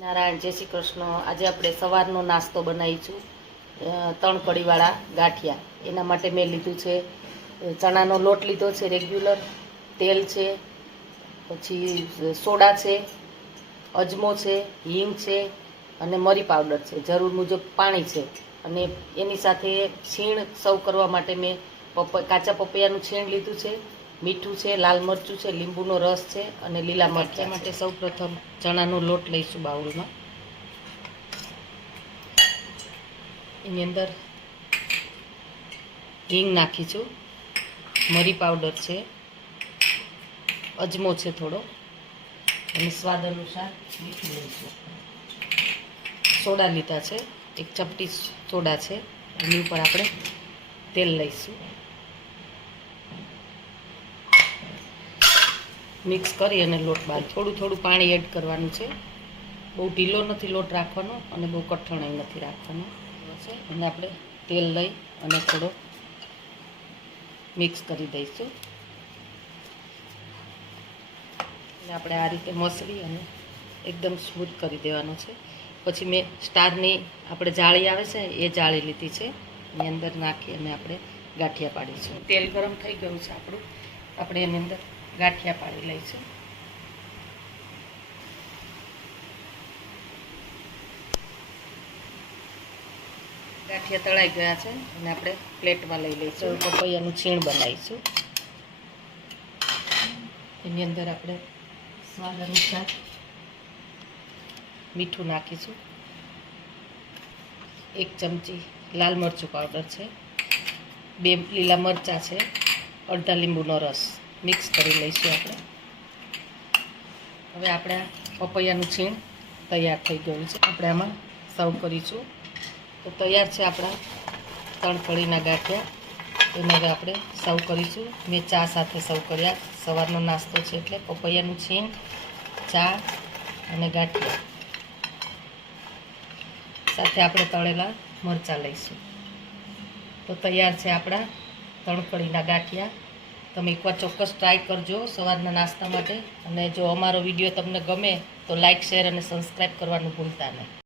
નારાયણ, જય શ્રી કૃષ્ણ। આજે આપણે સવારનો નાસ્તો બનાવીશું, 3 કઢીવાળા ગાંઠિયા। એના માટે મેં લીધું છે ચણાનો લોટ લીધો છે રેગ્યુલર, તેલ છે, પછી સોડા છે, અજમો છે, હિંગ છે અને મરી પાવડર છે, જરૂર મુજબ પાણી છે। અને એની સાથે છીણ સર્વ કરવા માટે મેં કાચા પપૈયાનું છીણ લીધું છે, મીઠું છે, લાલ મરચું છે, લીંબુનો રસ છે અને લીલા મરચાં માટે સૌપ્રથમ ચણાનો લોટ લઈશું બાઉલમાં। એની અંદર હિંગ નાખીશું, મરી પાવડર છે, અજમો છે થોડો અને સ્વાદ અનુસાર મીઠું લઈશું। સોડા લીધા છે, 1 ચપટી સોડા છે। એની ઉપર આપણે તેલ લઈશું, મિક્સ કરી અને લોટ બાદ થોડું થોડું પાણી એડ કરવાનું છે। બહુ ઢીલો નથી લોટ રાખવાનો અને બહુ કઠણ નથી રાખવાનો છે। અને આપણે તેલ લઈ અને થોડો મિક્સ કરી દઈશું અને આપણે આ રીતે મસળી અને એકદમ સ્મૂથ કરી દેવાનો છે। પછી મેં સ્ટારની આપણે જાળી આવે છે એ જાળી લીધી છે, એની અંદર નાખી અને આપણે ગાંઠિયા પાડીશું। તેલ ગરમ થઈ ગયું છે આપણું, આપણે એની અંદર ગાંઠિયા પાડી લઈશું। ગાંઠિયા તળાઈ ગયા છે અને આપણે પ્લેટમાં લઈ લઈશું। પપૈયાનું છીણ બનાવીશું, એની અંદર આપણે સ્વાદ અનુસાર મીઠું નાખીશું, 1 ચમચી લાલ મરચું પાવડર છે, 2 લીલા મરચાં છે, અડધા લીંબુનો રસ મિક્સ કરી લઈશું આપણે। હવે આપણે પપૈયાનું છીણ તૈયાર થઈ ગયું છે, આપણે આમાં સર્વ કરીશું। તો તૈયાર છે આપણા 3 કઢીના ગાંઠિયા, એને હવે આપણે સર્વ કરીશું। મેં ચા સાથે સર્વ કર્યા, સવારનો નાસ્તો છે એટલે પપૈયાનું છીણ, ચા અને ગાંઠિયા સાથે આપણે તળેલા મરચાં લઈશું। તો તૈયાર છે આપણા 3 કઢીના ગાંઠિયા। તમે એકવાર ચોક્કસ ટ્રાય કરજો સવારના નાસ્તા માટે। અને જો અમારો વિડીયો તમને ગમે તો લાઇક, શેર અને સબસ્ક્રાઈબ કરવાનું ભૂલતા નહીં।